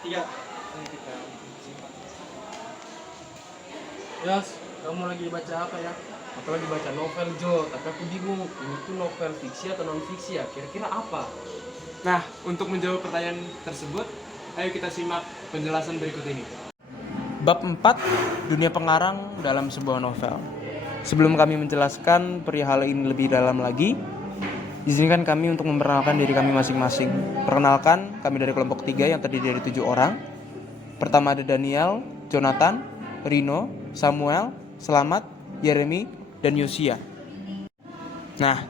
Tiga. Ini kita simpan. Yas, kamu lagi baca apa ya? Aku lagi baca novel Jo, tapi aku bingung ini tuh novel fiksi atau non fiksi ya? Kira-kira apa? Nah, untuk menjawab pertanyaan tersebut, ayo kita simak penjelasan berikut ini. Bab 4, dunia pengarang dalam sebuah novel. Sebelum kami menjelaskan perihal ini lebih dalam lagi, izinkan kami untuk memperkenalkan diri kami masing-masing. Perkenalkan, kami dari kelompok 3 yang terdiri dari 7 orang. Pertama ada Daniel, Jonathan, Rino, Samuel, Selamat, Yeremi, dan Yosia. Nah,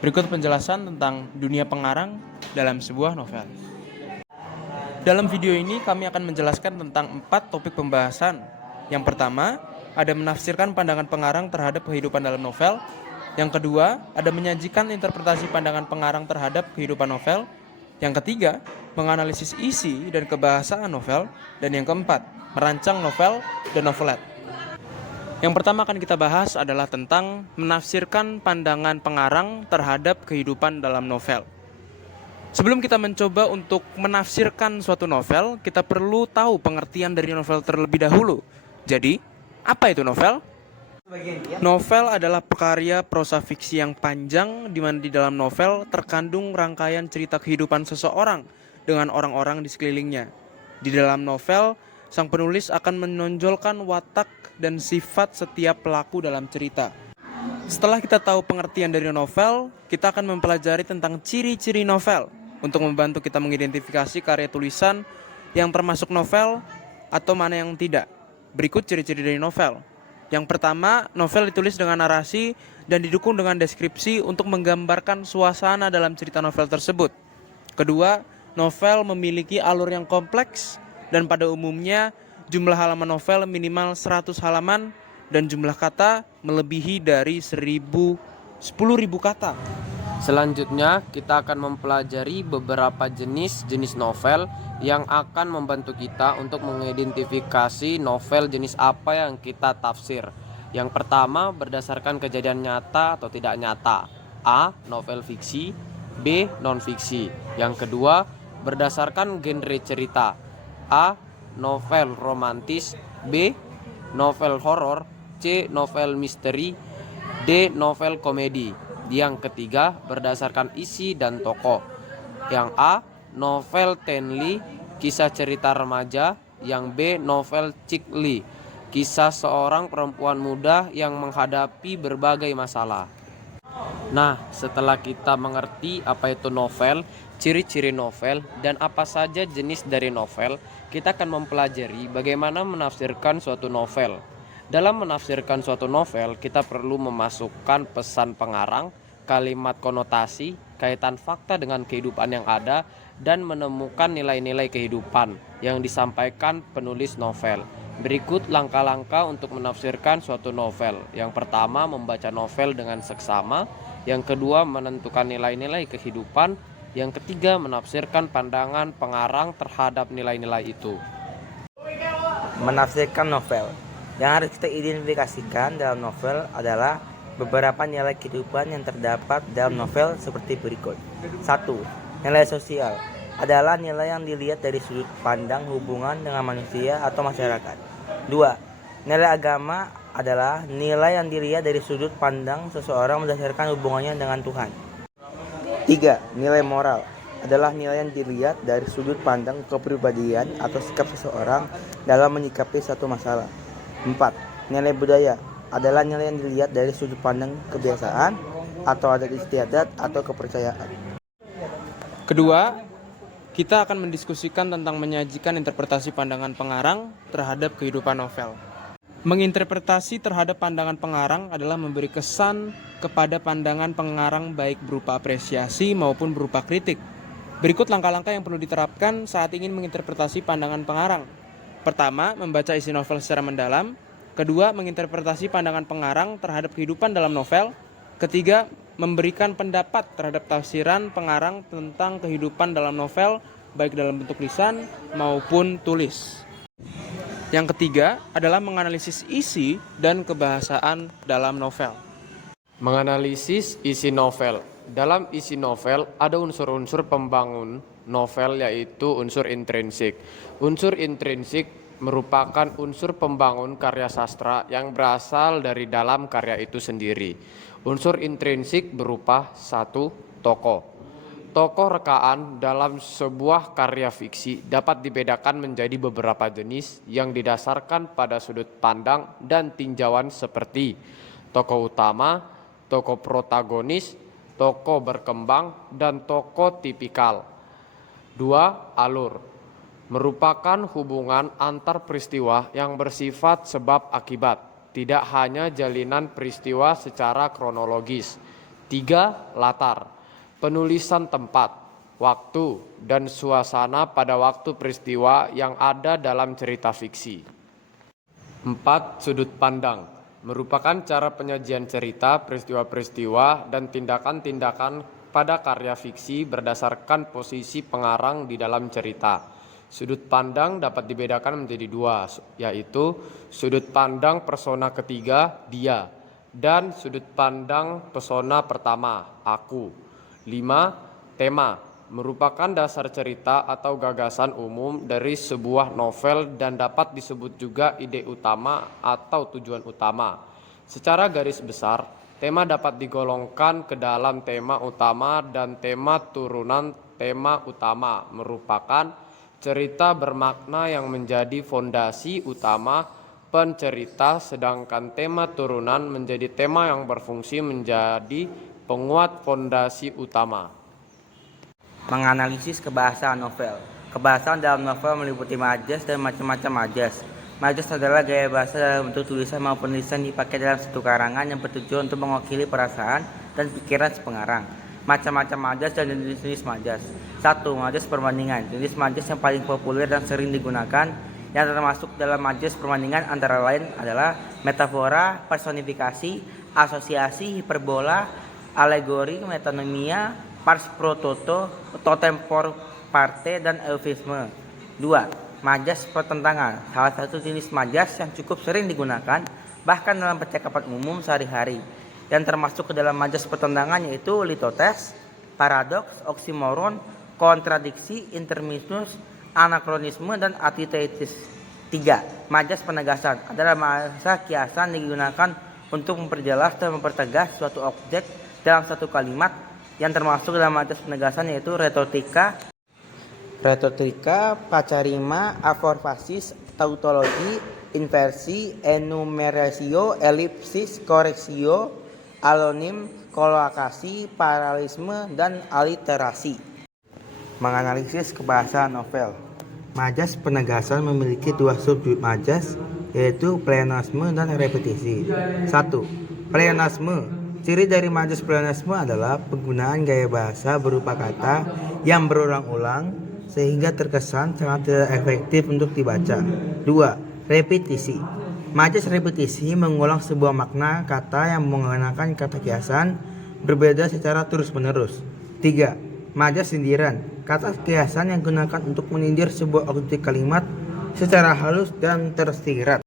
berikut penjelasan tentang dunia pengarang dalam sebuah novel. Dalam video ini kami akan menjelaskan tentang 4 topik pembahasan. Yang pertama, ada menafsirkan pandangan pengarang terhadap kehidupan dalam novel. Yang kedua, ada menyajikan interpretasi pandangan pengarang terhadap kehidupan novel. Yang ketiga, menganalisis isi dan kebahasaan novel. Dan yang keempat, merancang novel dan novelet. Yang pertama akan kita bahas adalah tentang menafsirkan pandangan pengarang terhadap kehidupan dalam novel. Sebelum kita mencoba untuk menafsirkan suatu novel, kita perlu tahu pengertian dari novel terlebih dahulu. Jadi, apa itu novel? Novel adalah karya prosa fiksi yang panjang di mana di dalam novel terkandung rangkaian cerita kehidupan seseorang dengan orang-orang di sekelilingnya. Di dalam novel, sang penulis akan menonjolkan watak dan sifat setiap pelaku dalam cerita. Setelah kita tahu pengertian dari novel, kita akan mempelajari tentang ciri-ciri novel untuk membantu kita mengidentifikasi karya tulisan yang termasuk novel atau mana yang tidak. Berikut ciri-ciri dari novel. Yang pertama, novel ditulis dengan narasi dan didukung dengan deskripsi untuk menggambarkan suasana dalam cerita novel tersebut. Kedua, novel memiliki alur yang kompleks dan pada umumnya jumlah halaman novel minimal 100 halaman dan jumlah kata melebihi dari 10.000 kata. Selanjutnya, kita akan mempelajari beberapa jenis novel yang akan membantu kita untuk mengidentifikasi novel jenis apa yang kita tafsir. Yang pertama, berdasarkan kejadian nyata atau tidak nyata. A. Novel fiksi. B. Non-fiksi. Yang kedua, berdasarkan genre cerita. A. Novel romantis. B. Novel horor. C. Novel misteri. D. Novel komedi. Yang ketiga, berdasarkan isi dan tokoh. Yang A. Novel teen lee, kisah cerita remaja. Yang B. Novel chick lee, kisah seorang perempuan muda yang menghadapi berbagai masalah. Nah, setelah kita mengerti apa itu novel, ciri-ciri novel, dan apa saja jenis dari novel, kita akan mempelajari bagaimana menafsirkan suatu novel. Dalam menafsirkan suatu novel, kita perlu memasukkan pesan pengarang, kalimat konotasi, kaitan fakta dengan kehidupan yang ada, dan menemukan nilai-nilai kehidupan yang disampaikan penulis novel. Berikut langkah-langkah untuk menafsirkan suatu novel. Yang pertama, membaca novel dengan seksama. Yang kedua, menentukan nilai-nilai kehidupan. Yang ketiga, menafsirkan pandangan pengarang terhadap nilai-nilai itu. Menafsirkan novel. Yang harus kita identifikasikan dalam novel adalah beberapa nilai kehidupan yang terdapat dalam novel seperti berikut. 1. Nilai sosial adalah nilai yang dilihat dari sudut pandang hubungan dengan manusia atau masyarakat. 2. Nilai agama adalah nilai yang dilihat dari sudut pandang seseorang berdasarkan hubungannya dengan Tuhan. 3. Nilai moral adalah nilai yang dilihat dari sudut pandang kepribadian atau sikap seseorang dalam menyikapi satu masalah. 4. Nilai budaya adalah nilai yang dilihat dari sudut pandang kebiasaan atau adat istiadat atau kepercayaan. Kedua, kita akan mendiskusikan tentang menyajikan interpretasi pandangan pengarang terhadap kehidupan novel. Menginterpretasi terhadap pandangan pengarang adalah memberi kesan kepada pandangan pengarang baik berupa apresiasi maupun berupa kritik. Berikut langkah-langkah yang perlu diterapkan saat ingin menginterpretasi pandangan pengarang. Pertama, membaca isi novel secara mendalam. Kedua, menginterpretasi pandangan pengarang terhadap kehidupan dalam novel. Ketiga, memberikan pendapat terhadap tafsiran pengarang tentang kehidupan dalam novel, baik dalam bentuk lisan maupun tulis. Yang ketiga adalah menganalisis isi dan kebahasaan dalam novel. Menganalisis isi novel. Dalam isi novel ada unsur-unsur pembangun novel yaitu unsur intrinsik. Unsur intrinsik merupakan unsur pembangun karya sastra yang berasal dari dalam karya itu sendiri. Unsur intrinsik berupa satu, tokoh. Tokoh rekaan dalam sebuah karya fiksi dapat dibedakan menjadi beberapa jenis yang didasarkan pada sudut pandang dan tinjauan seperti tokoh utama, tokoh protagonis, tokoh berkembang, dan tokoh tipikal. 2. Alur merupakan hubungan antar peristiwa yang bersifat sebab akibat, tidak hanya jalinan peristiwa secara kronologis. 3. Latar penulisan tempat, waktu, dan suasana pada waktu peristiwa yang ada dalam cerita fiksi. 4. Sudut pandang merupakan cara penyajian cerita, peristiwa-peristiwa, dan tindakan-tindakan pada karya fiksi berdasarkan posisi pengarang di dalam cerita. Sudut pandang dapat dibedakan menjadi dua, yaitu sudut pandang persona ketiga, dia, dan sudut pandang persona pertama, aku. 5. Tema merupakan dasar cerita atau gagasan umum dari sebuah novel dan dapat disebut juga ide utama atau tujuan utama. Secara garis besar, tema dapat digolongkan ke dalam tema utama dan tema turunan. Tema utama merupakan cerita bermakna yang menjadi fondasi utama pencerita, sedangkan tema turunan menjadi tema yang berfungsi menjadi penguat fondasi utama. Menganalisis kebahasaan novel. Kebahasaan dalam novel meliputi majas dan macam-macam majas. Majas adalah gaya bahasa dalam bentuk tulisan maupun lisan dipakai dalam satu karangan yang bertujuan untuk mewakili perasaan dan pikiran pengarang. Macam-macam majas dan jenis-jenis majas. 1. Majas perbandingan. Jenis majas yang paling populer dan sering digunakan yang termasuk dalam majas perbandingan antara lain adalah metafora, personifikasi, asosiasi, hiperbola, alegori, metonomia, pars pro toto, totempor parte, dan eufemisme. 2. Majas pertentangan. Salah satu jenis majas yang cukup sering digunakan bahkan dalam percakapan umum sehari-hari. Yang termasuk ke dalam majas pertentangan yaitu litotes, paradoks, oksimoron, kontradiksi, interminus, anakronisme, dan antitesis. 3. Majas penegasan adalah masa kiasan yang digunakan untuk memperjelas dan mempertegas suatu objek dalam satu kalimat yang termasuk dalam majas penegasan yaitu retorika, pacarima, aforfasis, tautologi, inversi, enumeratio, elipsis, koreksio, alonim, kolokasi, paralelisme, dan aliterasi. Menganalisis kebahasaan novel. Majas penegasan memiliki dua subjudul majas yaitu pleonasme dan repetisi. 1. Pleonasme. Ciri dari majas pleonasme adalah penggunaan gaya bahasa berupa kata yang berulang-ulang sehingga terkesan sangat tidak efektif untuk dibaca. 2. Repetisi. Majas repetisi mengulang sebuah makna kata yang menggunakan kata kiasan berbeda secara terus-menerus. 3. Majas sindiran. Kata kiasan yang digunakan untuk menyindir sebuah objek kalimat secara halus dan tersirat.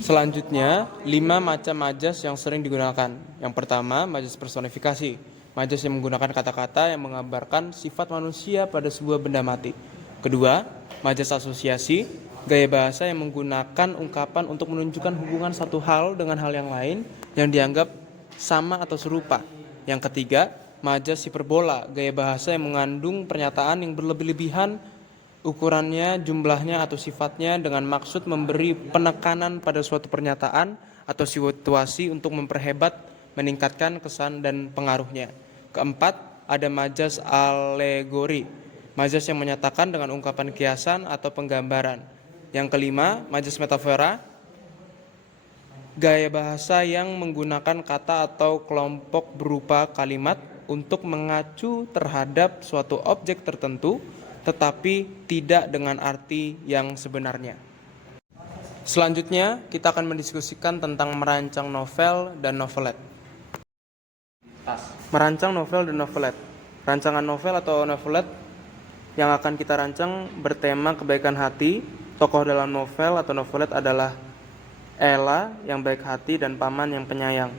Selanjutnya, 5 macam majas yang sering digunakan. Yang pertama, majas personifikasi. Majas yang menggunakan kata-kata yang menggambarkan sifat manusia pada sebuah benda mati. Kedua, majas asosiasi. Gaya bahasa yang menggunakan ungkapan untuk menunjukkan hubungan satu hal dengan hal yang lain yang dianggap sama atau serupa. Yang ketiga, majas hiperbola. Gaya bahasa yang mengandung pernyataan yang berlebih-lebihan ukurannya, jumlahnya, atau sifatnya dengan maksud memberi penekanan pada suatu pernyataan atau situasi untuk memperhebat, meningkatkan kesan dan pengaruhnya. Keempat, ada majas alegori, majas yang menyatakan dengan ungkapan kiasan atau penggambaran. Yang kelima, majas metafora, gaya bahasa yang menggunakan kata atau kelompok berupa kalimat untuk mengacu terhadap suatu objek tertentu tetapi tidak dengan arti yang sebenarnya. Selanjutnya, kita akan mendiskusikan tentang merancang novel dan novelet. Merancang novel dan novelet. Rancangan novel atau novelet yang akan kita rancang bertema kebaikan hati. Tokoh dalam novel atau novelet adalah Ella yang baik hati dan Paman yang penyayang.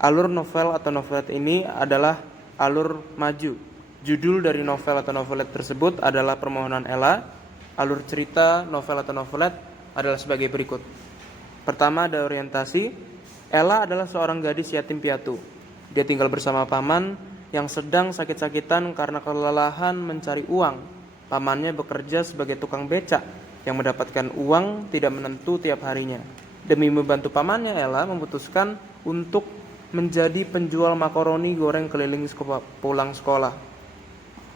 Alur novel atau novelet ini adalah alur maju, Judul dari novel atau novelet tersebut adalah Permohonan Ella. Alur cerita novel atau novelet adalah sebagai berikut. Pertama ada orientasi. Ella adalah seorang gadis yatim piatu. Dia tinggal bersama paman yang sedang sakit-sakitan karena kelelahan mencari uang. Pamannya bekerja sebagai tukang becak yang mendapatkan uang tidak menentu tiap harinya. Demi membantu pamannya, Ella memutuskan untuk menjadi penjual makaroni goreng keliling pulang sekolah.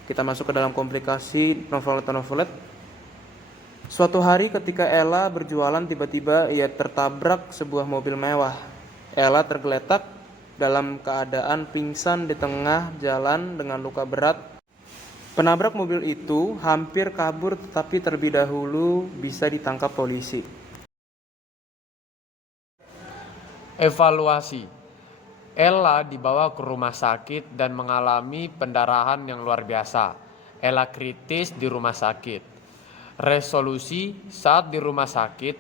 Kita masuk ke dalam komplikasi novel atau novelet. Suatu hari ketika Ella berjualan, tiba-tiba ia tertabrak sebuah mobil mewah. Ella tergeletak dalam keadaan pingsan di tengah jalan dengan luka berat. Penabrak mobil itu hampir kabur tetapi terlebih dahulu bisa ditangkap polisi. Evaluasi. Ella dibawa ke rumah sakit dan mengalami pendarahan yang luar biasa. Ella kritis di rumah sakit. Resolusi saat di rumah sakit,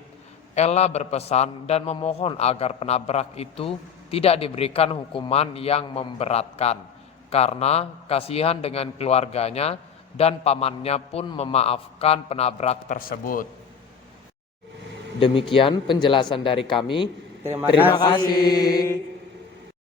Ella berpesan dan memohon agar penabrak itu tidak diberikan hukuman yang memberatkan karena kasihan dengan keluarganya dan pamannya pun memaafkan penabrak tersebut. Demikian penjelasan dari kami. Terima Terima kasih. kasih.